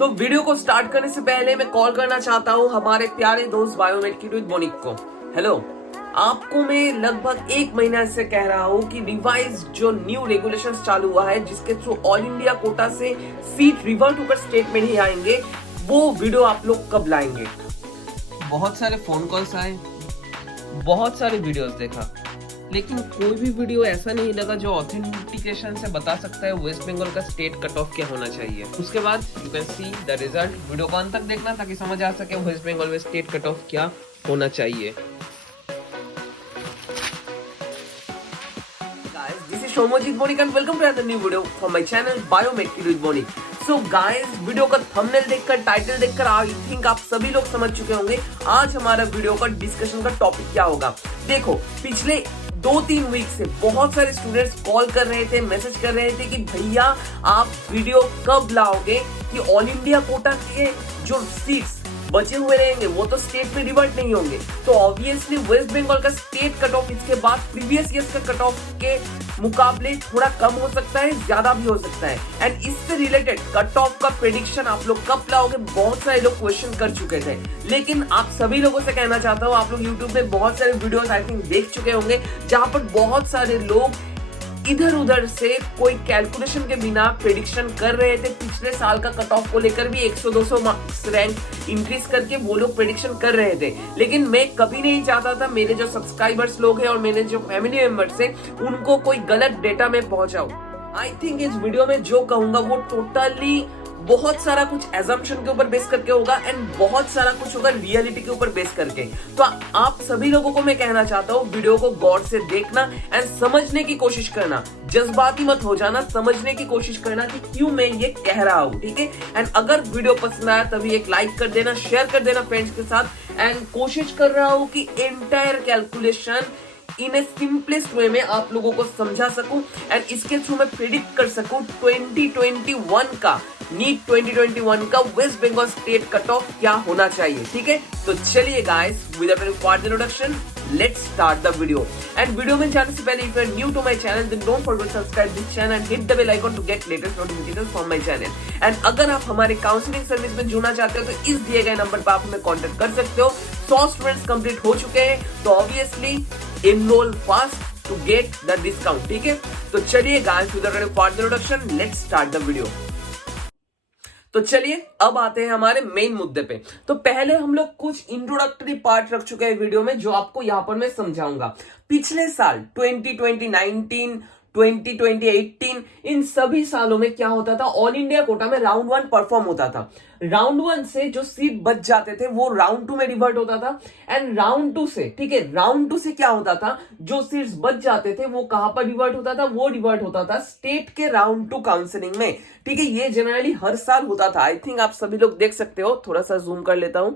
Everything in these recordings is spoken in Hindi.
तो वीडियो को स्टार्ट करने से पहले मैं कॉल करना चाहता हूं हमारे प्यारे दोस्त बायोमेट्रिक विद बोनिक को। हेलो, आपको मैं लगभग एक महीना से कह रहा हूं कि रिवाइज जो न्यू रेगुलेशंस चालू हुआ है जिसके थ्रू ऑल इंडिया कोटा से सीट रिवर्ट होकर स्टेट में नहीं आएंगे, वो वीडियो आप लोग कब लाएंगे। बहुत सारे फोन कॉल्स आए, बहुत सारे वीडियोस देखा, लेकिन कोई भी वीडियो ऐसा नहीं लगा जो ऑथेंटिकेशन से बता सकता है वेस्ट बंगाल का स्टेट कट ऑफ क्या होना चाहिए। उसके बाद you can see the result. Video को अंत तक देखना ताकि समझ आ सके वेस्ट बंगाल में स्टेट कट ऑफ क्या होना चाहिए। Guys, this is Shomojit Bonik and welcome to another new video from my channel Biometric with Bonik. So guys, video का थंबनेल देखकर, टाइटल देखकर आई थिंक आप सभी लोग समझ चुके होंगे आज हमारा वीडियो का डिस्कशन का टॉपिक क्या होगा। देखो, पिछले 2-3 वीक से बहुत सारे स्टूडेंट्स कॉल कर रहे थे, मैसेज कर रहे थे कि भैया आप वीडियो कब लाओगे कि ऑल इंडिया कोटा के जो सीट्स बचे हुए रहेंगे वो तो स्टेट में रिवर्ट नहीं होंगे। तो ऑब्वियसली वेस्ट बंगाल का स्टेट कट ऑफ इसके बाद प्रीवियस ईयर्स का कट ऑफ के मुकाबले थोड़ा कम हो सकता है, ज्यादा भी हो सकता है। एंड इससे रिलेटेड कट ऑफ का प्रेडिक्शन आप लोग कब लाओगे, बहुत सारे लोग क्वेश्चन कर चुके थे। लेकिन आप सभी लोगों से कहना चाहता हूँ, आप लोग यूट्यूब में बहुत सारे वीडियोस आई थिंक देख चुके होंगे जहां पर बहुत सारे लोग इधर उधर से कोई कैलकुलेशन के बिना प्रेडिक्शन कर रहे थे। पिछले साल का कट ऑफ को लेकर भी 100-200 मार्क्स रैंक इंक्रीज करके वो लोग प्रेडिक्शन कर रहे थे। लेकिन मैं कभी नहीं चाहता था मेरे जो सब्सक्राइबर्स लोग हैं और मेरे जो फैमिली मेंबर्स हैं उनको कोई गलत डेटा में पहुंचाऊं। आई थिंक इस वीडियो में जो कहूंगा वो टोटली बहुत सारा कुछ एजम्पशन के ऊपर बेस करके होगा एंड बहुत सारा कुछ होगा रियलिटी के ऊपर बेस करके। तो आप सभी लोगों को मैं कहना चाहता हूँ वीडियो को गौर से देखना एंड समझने की कोशिश करना, जज्बाती मत हो जाना, समझने की कोशिश करना कि क्यों मैं ये कह रहा हूँ, ठीक है। एंड अगर वीडियो पसंद आया तभी एक लाइक कर देना, शेयर कर देना फ्रेंड्स के साथ। एंड कोशिश कर रहा हूँ कि entire calculation in A simplest way में आप लोगों को समझा सकूं एंड इसके थ्रू मैं प्रिडिक्ट कर सकूं 2021 का नीट 2021 का West Bengal state cut off क्या होना चाहिए, ठीक है। तो चलिए guys, without any further introduction let's start the video. And video में जाने से पहले if you are new to my channel then don't forget to subscribe this channel and hit the bell icon to get latest notifications from my channel. And अगर आप हमारे काउंसलिंग सर्विस में जुड़ना चाहते हो तो इस दिए गए नंबर पर आप हमें कांटेक्ट कर सकते हो। 100 स्टूडेंट्स कंप्लीट हो चुके हैं तो obviously enroll fast to get the discount, ठीक है। तो चलिए guys, without any further introduction let's start the video. तो चलिए अब आते हैं हमारे मेन मुद्दे पे। तो पहले हम लोग कुछ इंट्रोडक्टरी पार्ट रख चुके हैं वीडियो में जो आपको यहां पर मैं समझाऊंगा। पिछले साल 2020, 19, 2020, 18 इन सभी सालों में क्या होता था, ऑल इंडिया कोटा में राउंड 1 परफॉर्म होता था। राउंड 1 से जो सीट बच जाते थे वो राउंड 2 में रिवर्ट होता था एंड राउंड 2 से, ठीक है, राउंड 2 से क्या होता था, जो सीट्स बच जाते थे वो कहां पर रिवर्ट होता था, वो रिवर्ट होता था स्टेट के राउंड 2 काउंसलिंग में, ठीक है। ये जनरली हर साल होता था। आई थिंक आप सभी लोग देख सकते हो, थोड़ा सा जूम कर लेता हूं।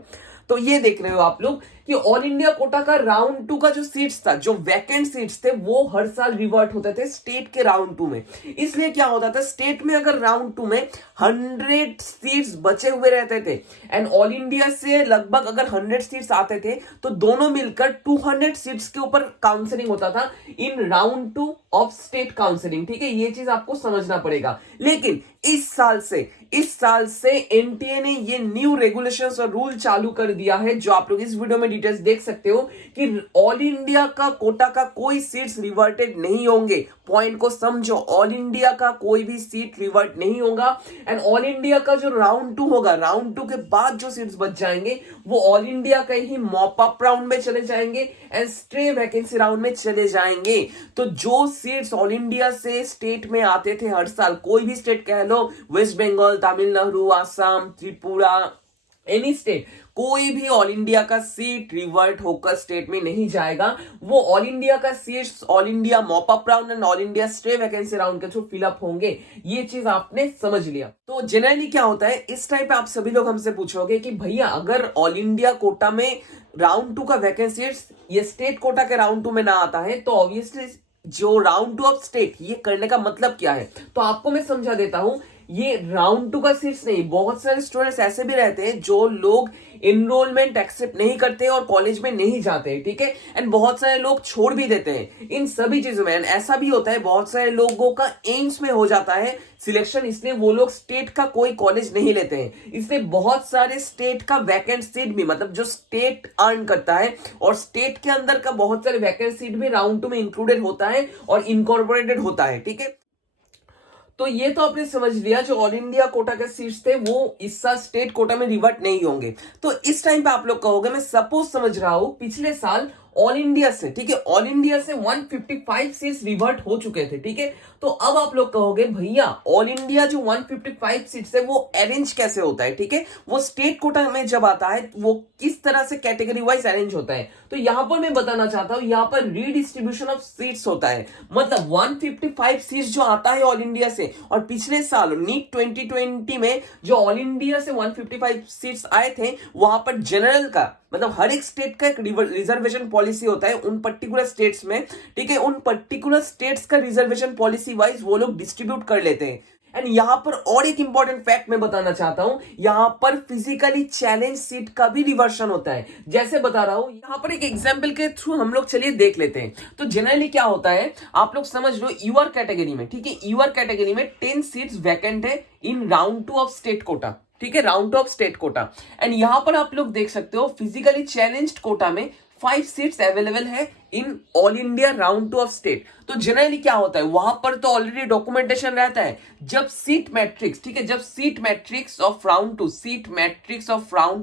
तो ये देख रहे हो आप लोग कि ऑल इंडिया कोटा का राउंड 2 का जो सीट्स था, जो वैकेंट सीट्स थे, वो हर साल रिवर्ट होते थे स्टेट के राउंड 2 में। इसलिए क्या होता था, स्टेट में अगर राउंड 2 में 100 सीट्स बचे हुए रहते थे एंड ऑल इंडिया से लगभग अगर 100 सीट्स आते थे तो दोनों मिलकर 200 सीट्स के ऊपर काउंसलिंग होता था in round 2 of state counselling, ठीक है। ये चीज आपको समझना पड़ेगा। लेकिन इस साल से एनटीए ने ये न्यू रेगुलेशंस और रूल चालू कर दिया है जो आप लोग इस वीडियो में डिटेल्स देख सकते हो कि ऑल इंडिया का कोटा का कोई सीट्स रिवर्टेड नहीं होंगे। पॉइंट को समझो, ऑल इंडिया का कोई भी सीट रिवर्ट नहीं होगा एंड ऑल इंडिया का जो राउंड 2 होगा, राउंड 2 के बाद जो सीट्स बच जाएंगे वो ऑल इंडिया का ही मॉप अप राउंड में चले जाएंगे एंड स्ट्रे वैकेंसी राउंड में चले जाएंगे। तो जो सीट्स ऑल इंडिया से स्टेट में आते थे हर साल, कोई भी स्टेट कह लो, वेस्ट बंगाल, तमिलनाडु, आसाम, त्रिपुरा, एनी स्टेट, कोई भी ऑल इंडिया का सीट रिवर्ट होकर स्टेट में नहीं जाएगा। वो ऑल इंडिया का seats all India mop up round and all India stray vacancy round के थ्रू फिलअप होंगे। ये चीज आपने समझ लिया। तो जनरली क्या होता है, इस टाइम पे आप सभी लोग हमसे पूछोगे कि भैया अगर ऑल इंडिया कोटा में राउंड 2 का वैकेंसी ये स्टेट कोटा के राउंड 2 में ना आता है तो ऑब्वियसली जो राउंड 2 ऑफ स्टेट, ये करने का मतलब क्या है। तो आपको मैं समझा देता हूं ये राउंड 2 का सीट्स नहीं, बहुत सारे स्टूडेंट्स ऐसे भी रहते हैं जो लोग एनरोलमेंट एक्सेप्ट नहीं करते और कॉलेज में नहीं जाते, ठीक है, एंड बहुत सारे लोग छोड़ भी देते हैं इन सभी चीजों में। एंड ऐसा भी होता है बहुत सारे लोगों का एम्स में हो जाता है सिलेक्शन, इसलिए वो लोग स्टेट का कोई कॉलेज नहीं लेते हैं, इसलिए बहुत सारे स्टेट का वैकेंट सीट भी, मतलब जो स्टेट अर्न करता है और स्टेट के अंदर का बहुत सारे वैकेंट सीट भी राउंड 2 में इंक्लूडेड होता है और इनकॉर्पोरेटेड होता है, ठीक है। तो ये तो आपने समझ लिया, जो ऑल इंडिया कोटा के सीट्स थे वो इस साल स्टेट कोटा में रिवर्ट नहीं होंगे। तो इस टाइम पे आप लोग कहोगे, मैं सपोज समझ रहा हूं पिछले साल ऑल इंडिया से, ठीक है, ऑल इंडिया से 155 सीट्स रिवर्ट हो चुके थे, ठीक है। तो अब आप लोग कहोगे भैया ऑल इंडिया जो 155 सीट्स है वो अरेंज कैसे होता है, ठीक है, वो स्टेट कोटा में जब आता है वो किस तरह से कैटेगरी वाइज अरेंज होता है। तो यहां पर मैं बताना चाहता हूं, यहां पर रीडिस्ट्रीब्यूशन ऑफ सीट्स होता है, मतलब 155 सीट्स जो आता है ऑल इंडिया से, और पिछले साल नीट 2020 में जो ऑल इंडिया से 155 सीट्स आए थे वहां पर जनरल का, मतलब हर एक स्टेट का एक रिजर्वेशन पॉलिसी होता है उन पर्टिकुलर स्टेट्स में, ठीक है, उन पर्टिकुलर स्टेट्स का रिजर्वेशन पॉलिसी वाइज वो लोग डिस्ट्रीब्यूट कर लेते हैं। एंड यहां पर और एक इंपॉर्टेंट फैक्ट मैं बताना चाहता हूं, यहां पर फिजिकली चैलेंज सीट का भी रिवर्शन होता है। जैसे बता रहा हूं, यहां पर एक एग्जांपल के थ्रू हम लोग चलिए देख लेते हैं। तो जनरली क्या होता है आप लोग समझ लो, यूआर कैटेगरी में, ठीक है, यूआर कैटेगरी में 10 सीट्स वैकेंट है in round 2 of state quota, ठीक है, round of state quota. And यहां पर आप लोग देख सकते हो फिजिकली चैलेंज्ड कोटा में 5 सीट्स अवेलेबल है in all India round 2 of state. तो जनरली क्या होता है वहां पर तो ऑलरेडी डॉक्यूमेंटेशन रहता है, जब सीट मैट्रिक्स, ठीक है, जब seat matrix of round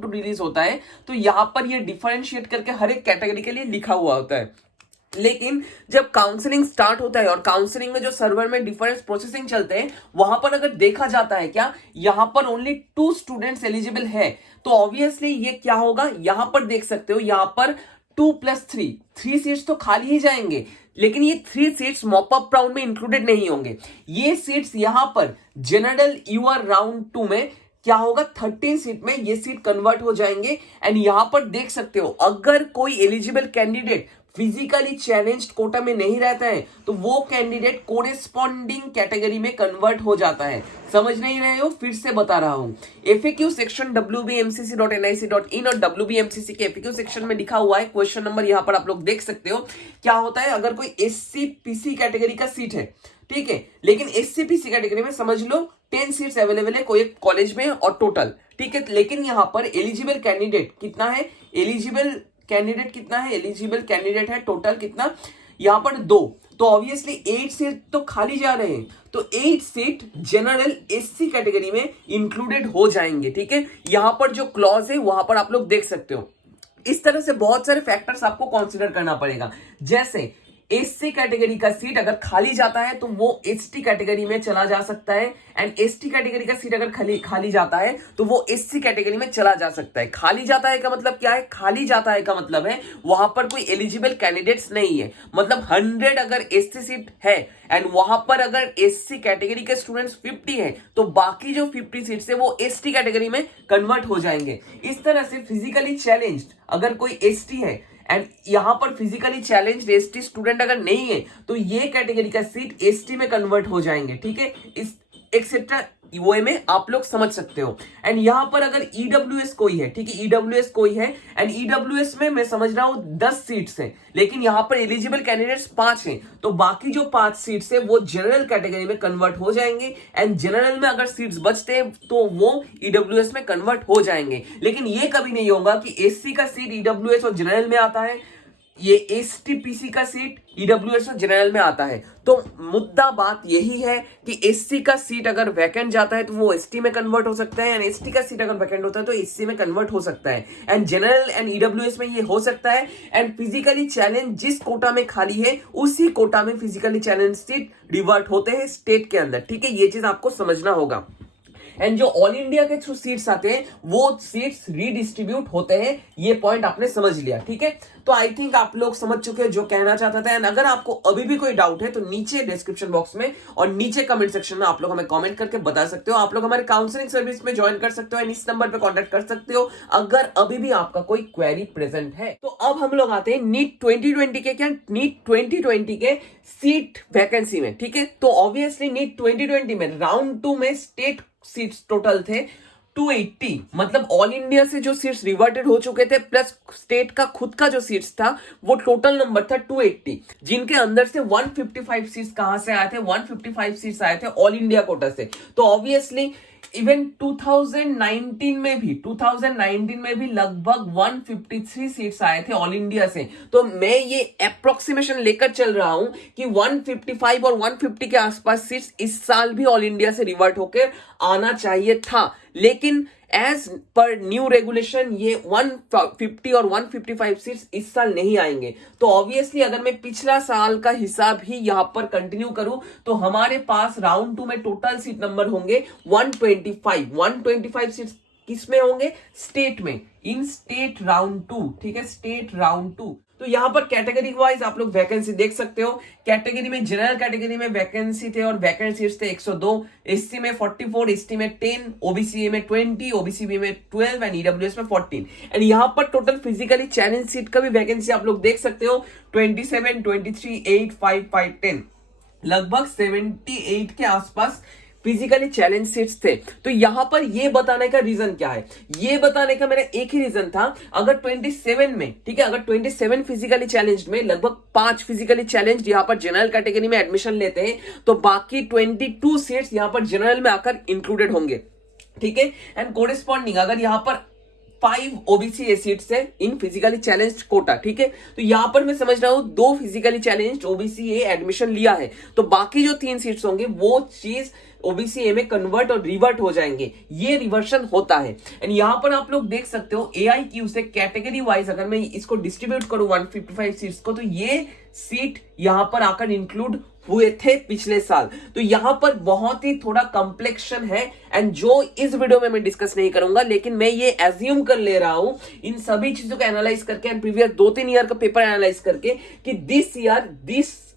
2 release होता है तो यहां पर ये डिफरेंशिएट करके हर एक कैटेगरी के लिए लिखा हुआ होता है। लेकिन जब काउंसलिंग स्टार्ट होता है और काउंसलिंग में जो सर्वर में डिफरेंस प्रोसेसिंग चलते हैं वहां पर अगर देखा जाता है क्या यहां पर ओनली 2 स्टूडेंट्स एलिजिबल है, तो ऑब्वियसली ये क्या होगा, यहां पर देख सकते हो, यहां पर 2+3 सीट्स तो खाली ही जाएंगे, लेकिन ये 3 सीट्स मॉप अप राउंड में इंक्लूडेड नहीं होंगे। ये सीट्स यहां पर जनरल यूआर राउंड 2 में क्या होगा, 13 सीट में ये सीट कन्वर्ट हो जाएंगे। एंड यहां पर देख सकते हो अगर कोई eligible candidate physically challenged quota में नहीं रहता है तो वो कैंडिडेट कोरेस्पॉन्डिंग कैटेगरी में कन्वर्ट हो जाता है। समझ नहीं रहे हो, फिर से बता रहा हूं, एफएक्यू सेक्शन wbmcc.nic.in और wbmcc के एफएक्यू सेक्शन में लिखा हुआ है, क्वेश्चन नंबर यहां पर आप लोग देख सकते हो। क्या होता है अगर कोई एससी पीसी कैटेगरी का सीट है, ठीक है, लेकिन एससी पीसी कैटेगरी में समझ लो 10 सीट्स अवेलेबल है कोई कॉलेज में और टोटल, ठीक है, लेकिन यहां पर एलिजिबल कैंडिडेट कितना है, एलिजिबल कैंडिडेट है टोटल कितना, यहां पर 2, तो ऑब्वियसली 8 सीट तो खाली जा रहे हैं, तो 8 सीट जनरल एससी कैटेगरी में इंक्लूडेड हो जाएंगे, ठीक है। यहां पर जो क्लॉज है वहां पर आप लोग देख सकते हो। इस तरह से बहुत सारे फैक्टर्स आपको कंसीडर करना पड़ेगा, जैसे एससी कैटेगरी का सीट अगर खाली जाता है तो वो एसटी कैटेगरी में चला जा सकता है, एंड एसटी कैटेगरी का सीट अगर खाली जाता है तो वो एससी कैटेगरी में चला जा सकता है। खाली जाता है का मतलब क्या है, खाली जाता है का मतलब है वहां पर कोई एलिजिबल कैंडिडेट्स नहीं है, मतलब 100 अगर एससी सीट है एंड वहां पर अगर एससी कैटेगरी के स्टूडेंट्स 50 है तो बाकी जो 50 सीट्स है वो एसटी कैटेगरी में कन्वर्ट हो जाएंगे। इस तरह से फिजिकली चैलेंज्ड अगर कोई एसटी है एंड यहां पर फिजिकली चैलेंज्ड एसटी स्टूडेंट अगर नहीं है तो ये कैटेगरी का सीट एसटी में कन्वर्ट हो जाएंगे, ठीक है, इस एक्सेट्रा वो में आप लोग समझ सकते हो। एंड यहां पर अगर ईडब्ल्यूएस कोई है, ठीक है, ईडब्ल्यूएस कोई है एंड ईडब्ल्यूएस में मैं समझ रहा हूं 10 सीट्स हैं, लेकिन यहां पर एलिजिबल कैंडिडेट्स 5 हैं, तो बाकी जो 5 सीट्स है वो जनरल कैटेगरी में कन्वर्ट हो जाएंगे। एंड जनरल में अगर सीट्स बचते हैं तो वो ईडब्ल्यूएस में कन्वर्ट हो जाएंगे, लेकिन ये कभी नहीं होगा कि एससी का सीट ईडब्ल्यूएस और जनरल में आता है, ये एसटीपीसी का सीट ईडब्ल्यूएस और जनरल में आता है। तो मुद्दा बात यही है कि एससी का सीट अगर वैकेंट जाता है तो वो एसटी में कन्वर्ट हो सकता है, एंड एसटी का सीट अगर वैकेंट होता है तो एससी में कन्वर्ट हो सकता है, एंड जनरल एंड ईडब्ल्यूएस में ये हो सकता है। एंड फिजिकली चैलेंज जिस कोटा में खाली है उसी कोटा में फिजिकली चैलेंज सीट रिवर्ट होते हैं स्टेट के अंदर, ठीक है, ये चीज आपको समझना होगा। एंड जो ऑल इंडिया के थ्रू सीट्स आते हैं वो सीट्स रीडिस्ट्रीब्यूट होते हैं। ये पॉइंट आपने समझ लिया, ठीक है। तो आई थिंक आप लोग समझ चुके हैं जो कहना चाहता था। एंड अगर आपको अभी भी कोई डाउट है तो नीचे डिस्क्रिप्शन बॉक्स में और नीचे कमेंट सेक्शन में आप लोग हमें कमेंट करके बता सकते हो। आप लोग हमारे काउंसलिंग सर्विस में ज्वाइन कर सकते हो एंड इस नंबर पे कांटेक्ट कर सकते हो अगर अभी भी आपका कोई क्वेरी प्रेजेंट है। तो अब हम लोग आते हैं नीट 2020 के, क्या नीट 2020 के सीट वैकेंसी में, ठीक है। तो ऑब्वियसली नीट 2020 में राउंड 2 में स्टेट सीट्स टोटल थे 280, मतलब ऑल इंडिया से जो सीट्स रिवर्टेड हो चुके थे प्लस स्टेट का खुद का जो सीट्स था वो टोटल नंबर था 280, जिनके अंदर से 155 सीट्स कहां से आए थे, 155 सीट्स आए थे ऑल इंडिया कोटा से। तो ऑब्वियसली इवन 2019 में भी लगभग 153 सीट्स आए थे ऑल इंडिया से। तो मैं ये अप्रोक्सीमेशन लेकर चल रहा हूं कि 155 और 150 के आसपास सीट्स इस साल भी ऑल इंडिया से रिवर्ट होकर आना चाहिए था, लेकिन एज पर न्यू रेगुलेशन ये 150 और 155 सीट्स इस साल नहीं आएंगे। तो ऑब्वियसली अगर मैं पिछला साल का हिसाब ही यहां पर कंटिन्यू करूं तो हमारे पास राउंड 2 में टोटल सीट नंबर होंगे 125 सीट्स किसमें होंगे, स्टेट में, इन स्टेट राउंड 2, ठीक है, स्टेट राउंड 2। तो यहां पर कैटेगरी वाइज आप लोग वैकेंसी देख सकते हो। कैटेगरी में जनरल कैटेगरी में वैकेंसी थे और वैकेंसी थे 102, एससी में 44, एसटी में 10, ओबीसी में 20, ओबीसी में 12 एंड ईडब्ल्यूएस में 14। एंड यहां पर टोटल फिजिकली चैलेंज सीट का भी वैकेंसी आप लोग देख सकते हो 27, 23, 8, 5, 5, 10, लगभग 78 के आसपास फिजिकली चैलेंज सीट्स थे। तो यहां पर ये बताने का रीजन क्या है, ये बताने का मेरा एक ही रीजन था, अगर 27 में, ठीक है, अगर 27 फिजिकली चैलेंज में लगभग 5 फिजिकली चैलेंज यहां पर जनरल कैटेगरी में एडमिशन लेते हैं तो बाकी 22 सीट्स यहां पर जनरल में आकर इंक्लूडेड होंगे, ठीक है। एंड कोरेस्पॉन्डिंग अगर यहां पर 5 ओबीसी सीट्स है इन फिजिकली चैलेंज्ड कोटा, ठीक है। तो यहां पर मैं समझ रहा हूं 2 फिजिकली चैलेंज्ड ओबीसी एडमिशन लिया है तो बाकी जो 3 सीट्स होंगे वो चीज ओबीसी ए में कन्वर्ट और रिवर्ट हो जाएंगे, ये रिवर्शन होता है। एंड यहां पर आप लोग देख सकते हो AIQ से कैटेगरी वाइज अगर मैं इसको डिस्ट्रीब्यूट करूं 155 सीट्स को तो ये सीट यहां पर आकर इंक्लूड हुए थे पिछले साल। तो यहां पर बहुत ही थोड़ा कॉम्प्लेक्शन है एंड जो इस वीडियो में मैं डिस्कस नहीं करूंगा, लेकिन मैं ये एज्यूम कर ले रहा हूं इन सभी चीजों को एनालाइज करके एंड प्रीवियस 2-3 ईयर का पेपर एनालाइज करके कि this year this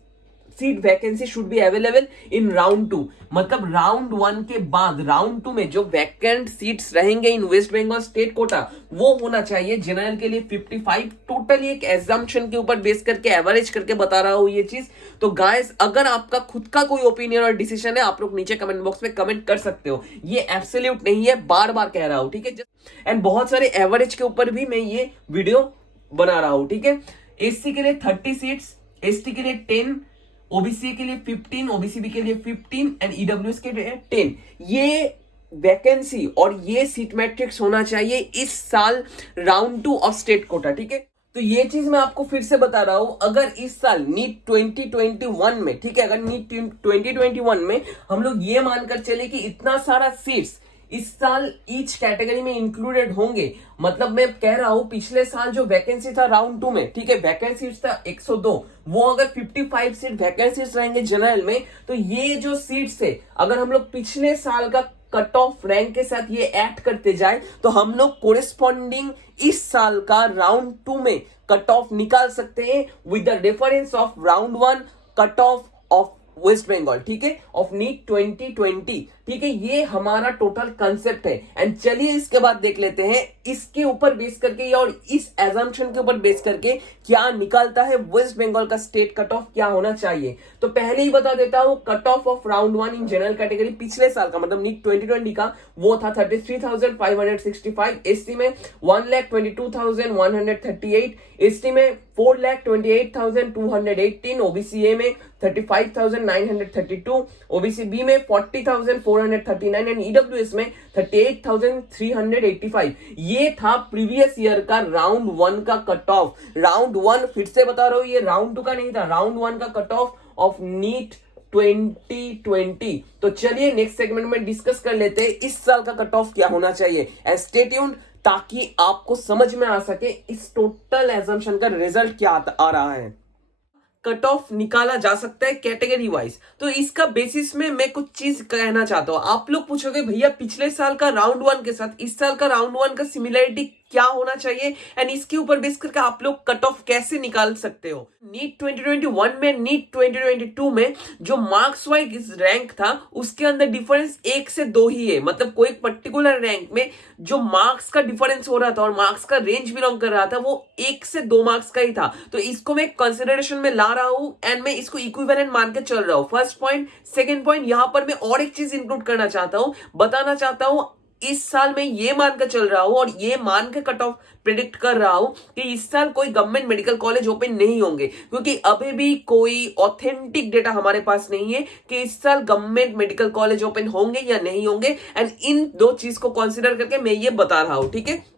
seat vacancy should be available in round 2, मतलब राउंड 1 के बाद राउंड 2 में जो वैकेंट सीट्स रहेंगे इन वेस्ट बंगाल स्टेट कोटा वो होना चाहिए जनरल के लिए 55। टोटली एक एजम्पशन के ऊपर बेस करके एवरेज करके बता रहा हूं ये चीज। तो गाइस अगर आपका खुद का कोई ओपिनियन और डिसीजन है आप लोग नीचे कमेंट बॉक्स में कमेंट कर सकते हो, ये एब्सोल्यूट नहीं है, बार बार कह रहा हूं, ठीक है। एंड बहुत सारे एवरेज के ऊपर भी मैं ये वीडियो बना रहा हूं, ठीक है। एससी के लिए 30 सीट्स, एसटी के लिए 10, ओबीसी के लिए 15, ओबीसीबी के लिए 15 एंड ईडब्ल्यूएस के लिए 10। ये वैकेंसी और ये सीट मैट्रिक्स होना चाहिए इस साल राउंड 2 ऑफ स्टेट कोटा, ठीक है। तो ये चीज मैं आपको फिर से बता रहा हूं, अगर इस साल नीट 2021 में, ठीक है, अगर नीट 2021 में हम लोग ये मानकर चले कि इतना सारा सीट्स इस साल ईच कैटेगरी में इंक्लूडेड होंगे, मतलब मैं कह रहा हूं पिछले साल जो वैकेंसी था राउंड 2 में, ठीक है, वैकेंसी था 102, वो अगर 55 सीट वैकेंसीज रहेंगे जनरल में तो ये जो सीट्स है अगर हम लोग पिछले साल का कट ऑफ रैंक के साथ ये ऐड करते जाए तो हम लोग कोरेस्पॉन्डिंग इस साल का राउंड 2 में कट ऑफ निकाल सकते हैं with the difference of round 1 cut off West Bengal, ठीक है, ऑफ नीट 2020, ठीक है। ये हमारा टोटल कंसेप्ट है। एंड चलिए इसके बाद देख लेते हैं इसके ऊपर बेस करके और इस एजम्पशन के ऊपर बेस करके क्या निकलता है वेस्ट बंगाल का स्टेट कट ऑफ क्या होना चाहिए। तो पहले ही बता देता हूं cut off round 1 in general category पिछले साल का मतलब नीट 2020 का वो था 33,565, एससी में 1,22,138, एसटी में 4,28,218, ओबीसी में 35,932, ओबीसी बी में 40,439 एंड ईडब्ल्यूएस में 38,385। ये था प्रीवियस ईयर का राउंड 1 का कट ऑफ। राउंड 1 फिर से बता रहा हूं ये राउंड 2 का नहीं था, राउंड 1 का कट ऑफ नीट 2020। तो चलिए नेक्स्ट सेगमेंट में डिस्कस कर लेते हैं इस साल का कट ऑफ क्या होना चाहिए। एंड स्टे ट्यून्ड ताकि आपको समझ में आ सके इस टोटल एजम्पशन का रिजल्ट क्या आ रहा है। कट ऑफ निकाला जा सकता है कैटेगरी वाइज। तो इसका बेसिस में मैं कुछ चीज कहना चाहता हूं। आप लोग पूछोगे भैया पिछले साल का राउंड 1 के साथ इस साल का राउंड 1 का सिमिलरिटी क्या होना चाहिए एंड इसके ऊपर बेस करके आप लोग कट ऑफ कैसे निकाल सकते हो। नीट 2021 में नीट 2022 में जो मार्क्स वाइज रैंक था उसके अंदर डिफरेंस 1 से 2 ही है। मतलब कोई पर्टिकुलर रैंक में जो मार्क्स का डिफरेंस हो रहा था और मार्क्स का रेंज बिलोंग कर रहा था वो 1 से 2 मार्क्स का ही था। तो इसको मैं कंसिडरेशन में ला रहा हूं एंड मैं इसको इक्विवेलेंट मान के चल रहा हूं। First point. सेकंड पॉइंट, यहां पर मैं और एक चीज इंक्लूड करना चाहता हूं, बताना चाहता हूं इस साल मैं ये मान कर चल रहा हूं और ये मान के कट ऑफ प्रेडिक्ट कर रहा हूं कि इस साल कोई गवर्नमेंट मेडिकल कॉलेज ओपन नहीं होंगे, क्योंकि अभी भी कोई ऑथेंटिक डेटा हमारे पास नहीं है कि इस साल गवर्नमेंट मेडिकल कॉलेज ओपन होंगे या नहीं होंगे। एंड इन दो चीज को कंसीडर करके मैं ये बता रहा हूं, ठीक है।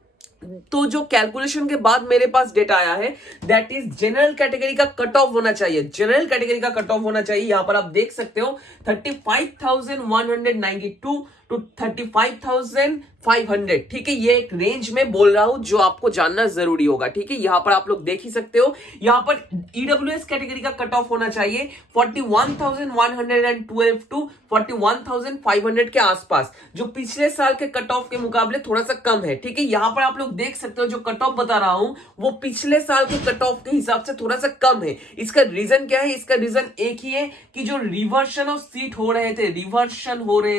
तो जो कैलकुलेशन के बाद मेरे पास डेटा आया है दैट इज जनरल कैटेगरी का कट ऑफ होना चाहिए। जनरल कैटेगरी का कट ऑफ होना चाहिए, यहां पर आप देख सकते हो 35,192 टू 35,500, ठीक है। ये एक रेंज में बोल रहा हूं जो आपको जानना जरूरी होगा, ठीक है। यहां पर आप लोग देख ही सकते हो, यहां पर ईडब्ल्यूएस कैटेगरी का कट ऑफ होना चाहिए 41,112 टू 41,500 के आसपास, जो पिछले साल के कट ऑफ के मुकाबले थोड़ा सा कम है, ठीक है। यहां पर आप लोग देख सकते हो जो कट ऑफ बता रहा हूं वो पिछले साल के कट ऑफ के हिसाब से थोड़ा सा कम है। इसका रीजन क्या है? इसका रीजन एक ही है कि जो रिवर्शन ऑफ सीट हो रहे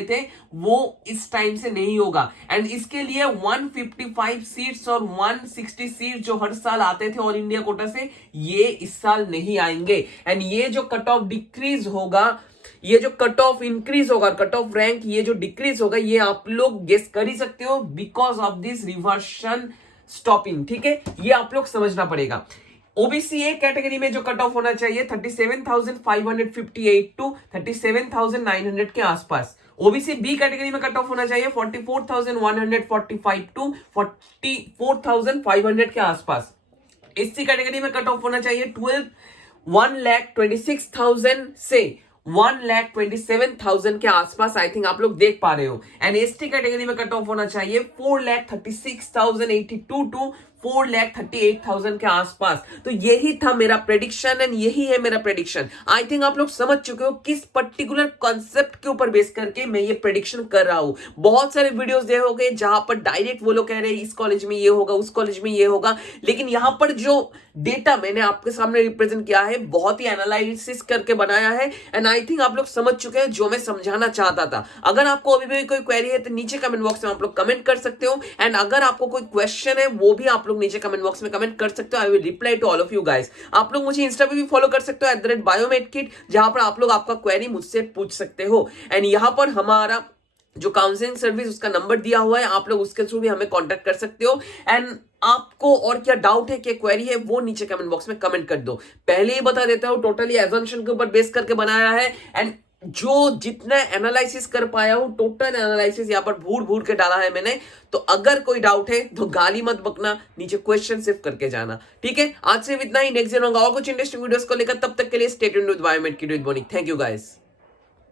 थे वो इस टाइम से नहीं होगा। एंड इसके लिए 155 सीट्स और 160 सीट जो हर साल आते थे ऑल इंडिया कोटा से, ये इस साल नहीं आएंगे। एंड ये जो कट ऑफ डिक्रीज होगा, ये जो कट ऑफ इंक्रीज होगा, कट ऑफ रैंक ये जो डिक्रीज होगा, ये आप लोग गेस कर ही सकते हो because of this reversion stopping, ठीक है। ये आप लोग समझना पड़ेगा। ओबीसी ए कैटेगरी में जो कट ऑफ होना चाहिए 37,558 टू 37,900 के आसपास। ओबीसी बी कैटेगरी में कट ऑफ होना चाहिए 44,145 टू 44,500 के आसपास। एससी कैटेगरी में कट ऑफ होना चाहिए 1,26,000 से 1,27,000 के आसपास। आई थिंक आप लोग देख पा रहे हो। एंड एसटी कैटेगरी में कट ऑफ होना चाहिए 4,36,082 टू 4,38,000 के आसपास। तो यही था मेरा प्रेडिक्शन एंड यही है मेरा प्रेडिक्शन। आई थिंक आप लोग समझ चुके हो किस पर्टिकुलर कॉन्सेप्ट के ऊपर बेस करके मैं ये प्रेडिक्शन कर रहा हूं। बहुत सारे वीडियोस देखोगे जहां पर डायरेक्ट वो लोग कह रहे हैं इस कॉलेज में ये होगा, उस कॉलेज में ये होगा, लेकिन यहां पर जो डेटा मैंने आपके सामने रिप्रेजेंट किया है बहुत ही एनालिसिस करके बनाया है। एंड आई थिंक आप लोग समझ चुके हैं जो मैं समझाना चाहता था। अगर आपको अभी भी कोई क्वेरी है तो नीचे कमेंट बॉक्स में आप लोग कमेंट कर सकते हो। एंड अगर आपको कोई क्वेश्चन है वो भी आप लोग नीचे कमेंट बॉक्स में कमेंट कर सकते हो। I will reply to all of you guys. आप लोग मुझे इंस्टा पे भी फॉलो कर सकते हो @biomed-kit, जहां पर आप लोग आपका क्वेरी मुझसे पूछ सकते हो। एंड यहां पर हमारा जो काउंसलिंग सर्विस उसका नंबर दिया हुआ है, आप लोग उसके थ्रू भी हमें कांटेक्ट कर सकते हो। एंड आपको और क्या डाउट है, क्या क्वेरी है, वो नीचे कमेंट बॉक्स में कमेंट कर दो। पहले ही बता देता हूं टोटली एजम्पशन के ऊपर बेस करके बनाया है। एंड जो जितना एनालिसिस कर पाया हूं, टोटल एनालिसिस यहां पर भूर के डाला है मैंने। तो अगर कोई डाउट है तो गाली मत बकना, नीचे क्वेश्चन सिर्फ करके जाना, ठीक है। आज सिर्फ इतना ही। नेक्स्ट दिन होगा और कुछ इंटरेस्टिंग वीडियोस को लेकर। तब तक के लिए stay tuned with biomed kid with Bonik. Thank you guys.